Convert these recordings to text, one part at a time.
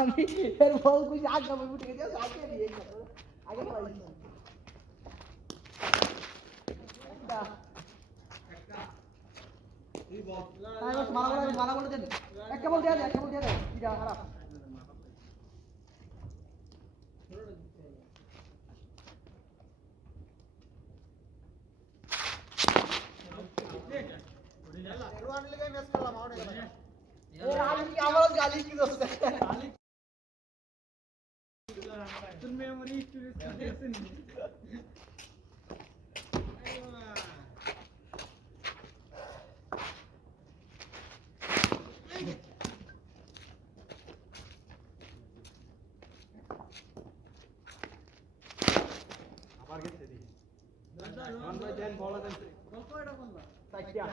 আমি এর বল কই আগে আমি উঠে গেছি আগে দিয়ে আগে পাইছি একটা এই বল মারা বলে দেন একটা বল দিয়ে দে এটা খারাপ রোয়ান লিগে ম্যাচ খেললাম আউট হয়ে গেল এ আমি আমার গালি কি দোস্ত গালি तुम मेमोरी स्टोरेज करते नहीं আবার গেছে দি वन बाय 10 বল দেন বল কয়টা বল চারটা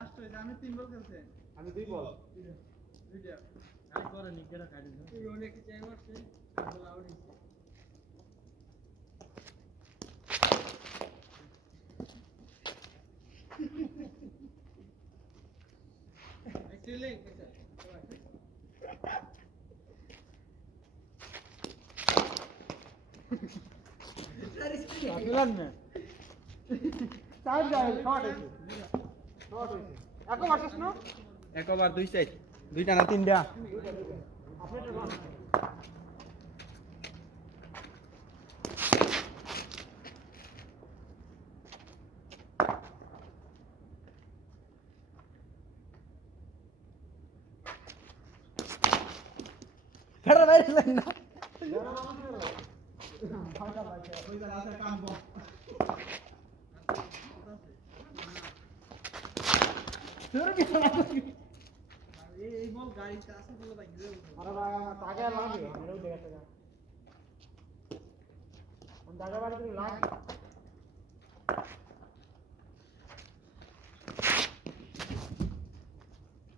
লাস্ট হইছে আমি 3 বল খেলছি আমি 2 বল দুইটা আর করে নিকেরা কাটি দাও এই অনেক চাই মারছে বল আউট হইছে एक्चुअली मिलन में साइड जाए शॉट है एको मारछस ना एको बार दुई साइड दुईटा ना तीनटा আপনি তো রান ফেরা বাইরে লেন না ফাটা বাইরে ওই জায়গা আছে কাম বল তোর কি এই বল গাড়ি কাছে বলে ভাই আরে ভাই তাকে লাগে মেরেও দেখতে যা কোন জায়গা বাড়ি করে লাগ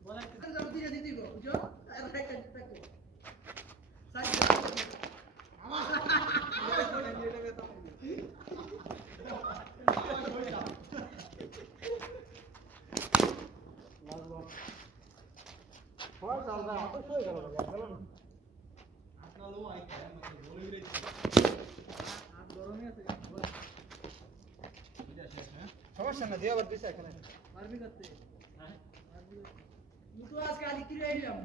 বলে কাছে যাব দিয়ে দিতে গো বুঝছো আর একটা দিতে গো সাইড আমার এটা বেতা হয় চাল ভাই অত সই গেল গেল না আপনার লো আই মানে বলে দিলে আর গরমই আছে সমস্যা না দিয়ে আবার দিছে এখানে মারবি করতে হ্যাঁ মারবি তুই তো আজকে আলি কি রেডিলাম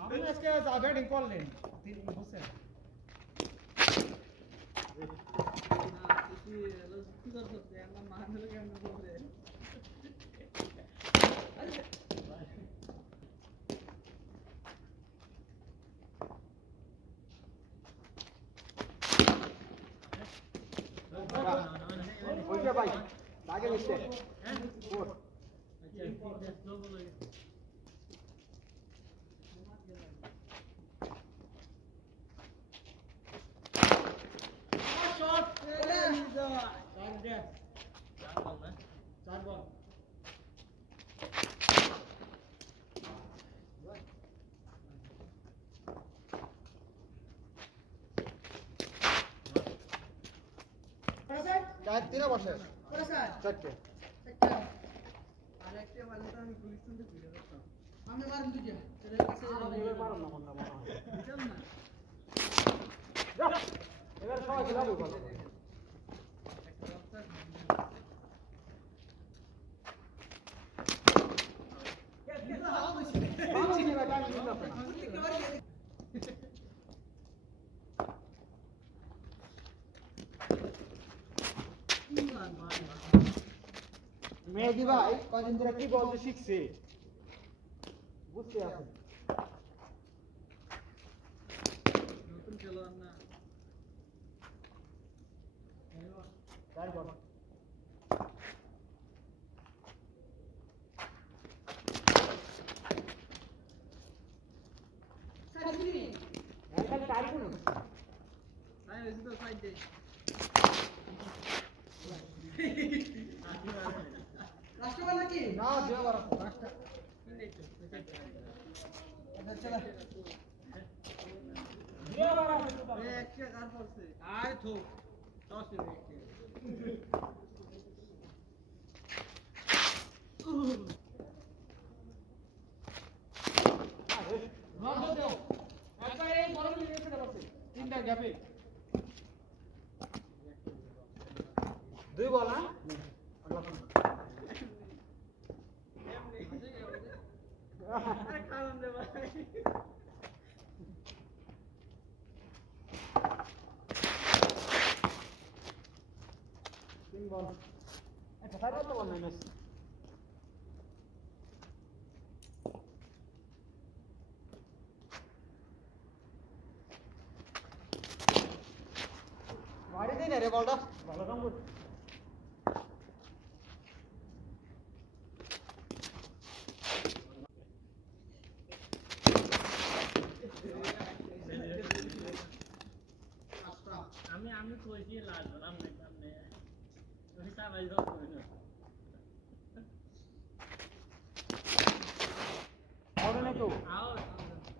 আমি আজকে ব্যাটিং করলেন তিন বসে না তুই কি করছিস আমরা মারলে কেমন বলরে ওইটা ভাই আগে নিচে ফোর আচ্ছা স্লো বল শট এরে নিজা চার দে চার বল না চার বল চার তিন বসে চারটে আর একটা মারলে তো আমি পুলিশ থেকে ফিরে আসতাম আমি মারুন দুইটা চলে গেছে মারুন না মনটা মনে হয় বুঝলাম না যা এবার সবাই খেলাবো ভালো মেহেদি ভাই কদিন ধরে কি বলতে শিখছে বুঝতে আছে নতুন খেলোয়াড় না তাই বল সাইড একটা টাইপ না সাইড এসে তো সাইড দে রাষ্ট্রবাদ নাকি না দেওয়ার রাষ্ট্র আচ্ছা চল দেওয়ার এ একটা কার পড়ছে আয় তো টস দেখে দুই বল না আরে কারণ দে ভাই তিন বল এটা ফাইনাল তো বল মাইনাস মারি দে না রে বলটা ভালো কাম কর আমি কইছি লাজ বললাম না সামনে ওই সাবাই রক করে না और नहीं तो आओ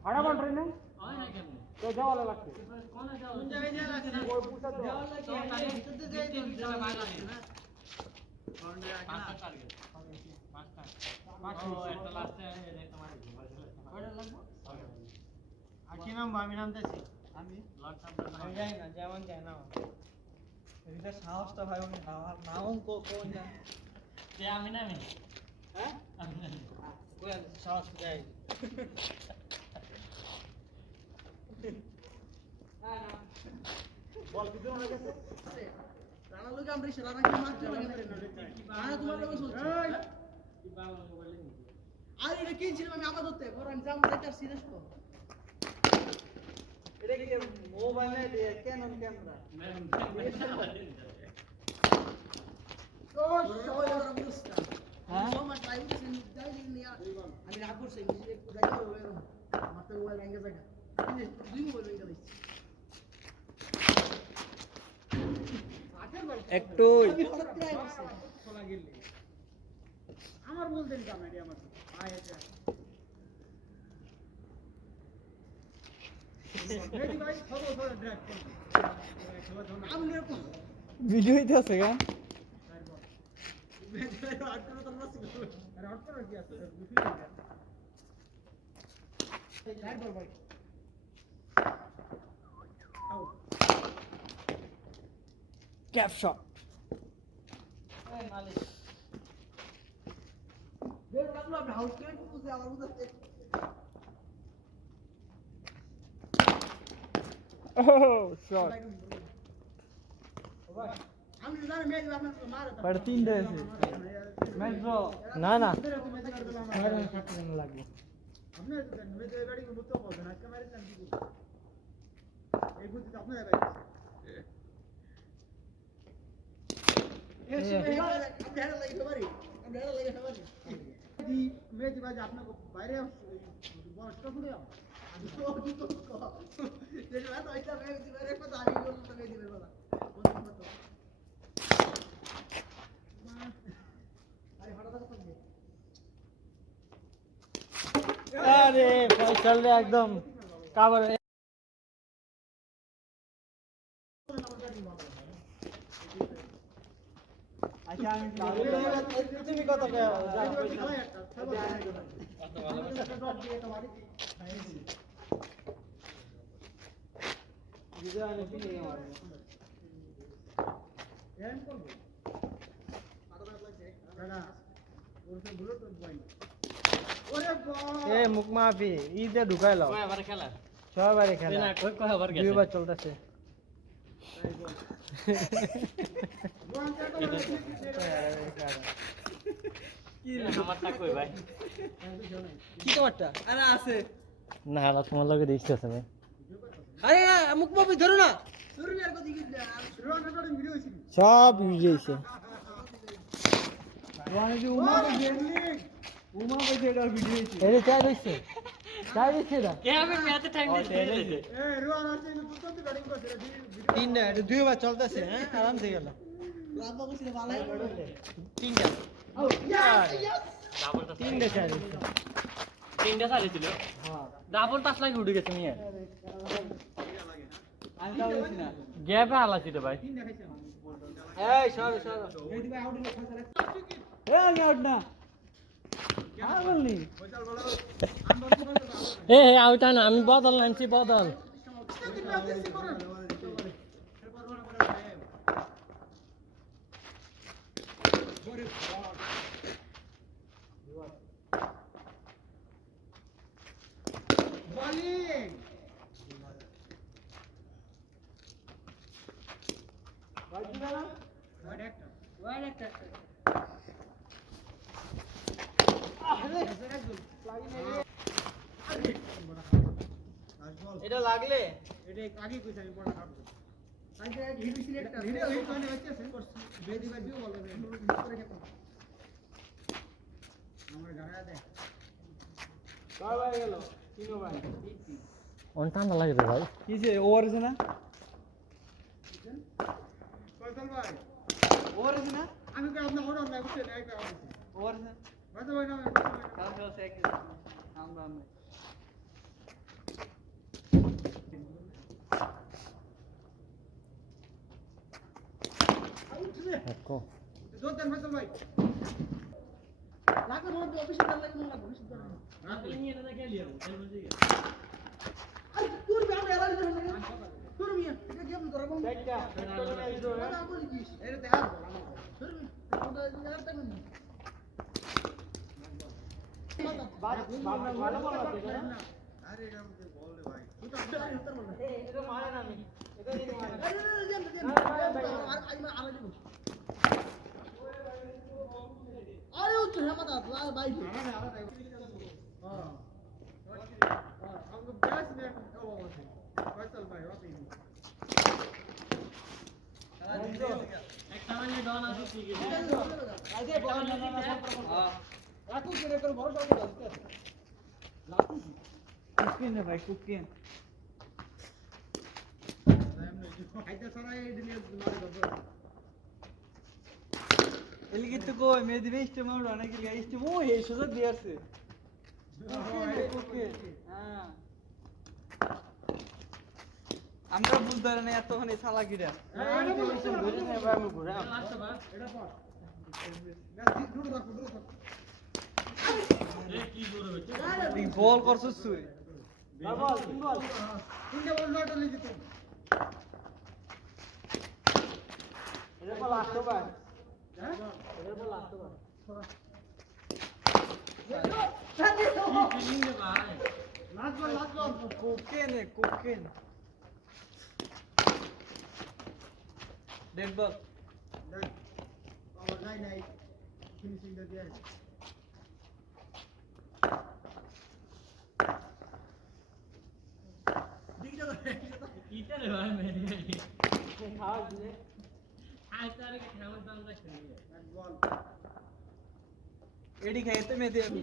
आड़ा बन रहे ने और ना केमने तो जाओ वाला लगते कौन जाओ मुझे भी जा लगते ना कोई पूछा तो जाओ लगे तो जाए तो चला बाहर आके ना बाउंड्री आके ना पांचटा ओ এটা লাস্টে রে তোমার ওটা লাগবে আকি নাম আমি নাম দেছি আমি লট নাম্বার আমি যাই না যেমন যায় না এটা সাহসটা ভাই আমি নাম কোন না তে আমি নামি হ্যাঁ আমি নামি কই সাহস যাই বল কিছু না গেছে রানা লোক আমরা সেরা রাখি মারতে লাগে রানা তোমার লোক চলছে কি বাবা মোবাইলে নি আর এটা কি ছিল আমি আবার ধরতে বড় আমি জাম দেখতে সিরিয়াস তো এটা কি মোবাইলে ক্যানন ক্যামেরা ও সবাই ওরা বুঝতা হ্যাঁ সময় টাইম দিন যাই দিন নিয়া আমি রাগ করছি নিজে একটু যাই হবে মারতে মোবাইল ভেঙে জায়গা দুই মোবাইল ভেঙে দিছি একটু আমি হঠাৎ করে আইছি চলা গেলি আমার বলতেন কামেডি আমার আয় এটা রেডি ভাই খবর খবর ড্রাইভ করুন আমি এরকম ভিডিও হইতে আছে গা আট করে তো নাসি আরে হট করে কি আছে বুঝি না রাইট বল ভাই আউট ক্যাপ শট এই মালিক দেখ লাগলো আপনি হাউস করে বুঝতে আমার বুঝতে ওহ শট আমি জানি মেয়ে আপনার মারে पर 3 दे से मैच ड्रॉ ना ना मेरे खाते में लग गया हमने मैं तो गाड़ी को मुत्तो बोल देना कैमरे से नहीं कुछ एक बुद्ध अपने है भाई ये सुबह हम ढेर लगे हमारी हम ढेर लगे हमारी दी मैं दी बाज आपने को बाहर बॉल स्टॉप हो गया तो की तो ये बात ऐसा मैं दी मेरे को आगे बोल तो मैं दी मेरे वाला अरे हटा दो तो अरे भाई चल रहा एकदम काबर अच्छा আমি তুমি কত এ মুখ মাফি ইতে ঢুকাইলো কয়বার খেলা সবারই খেলা না কয়বার গেছে দুইবার চলতেছে কি আমারটা কই ভাই কি তোমারটা আরে আছে না না তোমার লগে দেখছি আছে ভাই আরে মুখ মাপি ধরো না ধরুন আর কত কি ভিডিও হইছে সব বুঝেছে ওয়ানে যে উমা কইছে এটা ভিডিও হইছে এরে চাই দিছে দা এ আমি ম্যাচে টাইম দিতে এ রুয়ান আছে তো তো ব্যাটিং করছে তিনটা এটা দুইবার চলতেছে হ্যাঁ আরাম থেকে গেল রাব্বা কইছে ভালোই তিনটা ডাবলটা তিনটা চাই তিনটা সারে ছিল হ্যাঁ ডাবল টাচ লাগে উঠে গেছে মিয়া আমি তাও বলছি না গ্যাপে আলা ছিল ভাই তিনটা খাইছে এই সর এই দিবে আউট হলো খাইছে এ আমি আউট না বলনি এ আউট না আমি বদল নামছি বদল বলিং ভাই দিবে না ওয়াইড একটা এটা লাগলে এটা আগে কইছি আমি বড় কাটবো আগে হিট সিলেক্ট ভিডিও হিট মানে হচ্ছে বেদি বাদিও বলবে করে খেতে আমার গাড়া দে কয় ভাই গেল তিনো ভাই অন ঠান্ডা লাগে রে ভাই কি যে ওভার আছে না কয়তল ভাই ওভার আছে না আমি কই আপনি ওভার না বুঝছেন এক ওভার আছে বাজে ভাই না কাজ আছে এক আমরা আমরা দেখো জোর দেন ফয়সাল ভাই লাগলে মনে অফিসে যাওয়ার লাগে মনে লাগবে অফিসে যাওয়ার লাগে আপনি নিয়ে এটা দেখে লিও তেল বুঝি আরে তোর ব্যায়াম এলা দিতে হবে তোর মিয়া এটা গেম ধরে বন্ধ চারটা পেট্রোলে আইছো কথা বলিস এর দেখা তোর মিয়া ওটা জায়গা টাইম নেই ভালো ভালো আছে না আরে এটা আমাকে বল রে ভাই তুই তো আরে উত্তর বল এটা মারে না আমি এটা দিই মারে আরে জান আর আইমা আরে দিব আরে উত্তর হেমাদা ভাই আলাদা আলাদা হ্যাঁ हमको गैस में ओ फैसल भाई वापस একটা মানে ডন আছে ঠিক আছে আইদে বল না না হ্যাঁ রাখো করে করে বড় বড় আসতে লাগতেছি কুকিং রে ভাই কুকিং খাইতে সারা এই দিনে মারে দরকার এলিগে তো কই মে দিবে ইস্তেমাল অনেক গিয়ে ইস্তেমো এই সুযোগ দিয়েছে হ্যাঁ আমরা বুঝতে পারি না এতখানি চালাকিরা ধরে নেই ভাই আমি ঘুরে লাস্ট বার এটা পর দুটো থাকো দুটো থাকো এ কি জোরে হচ্ছে তুই বল করছস তুই বল বল তিনটা বল নট লিখি তুই এটা বল লাস্ট বার হ্যাঁ এটা বল লাস্ট বার কি ফিলিং রে ভাই লাস্ট বল কোকেন ডেড বল দেখ আমার নাই নাই ফিনিশিং দে দিয়ে কিটা রে ভাই মেরে খাওয়া দিয়ে আজ তারে খেলা দাম রাখছে বল এডি খাইতে মে দে আমি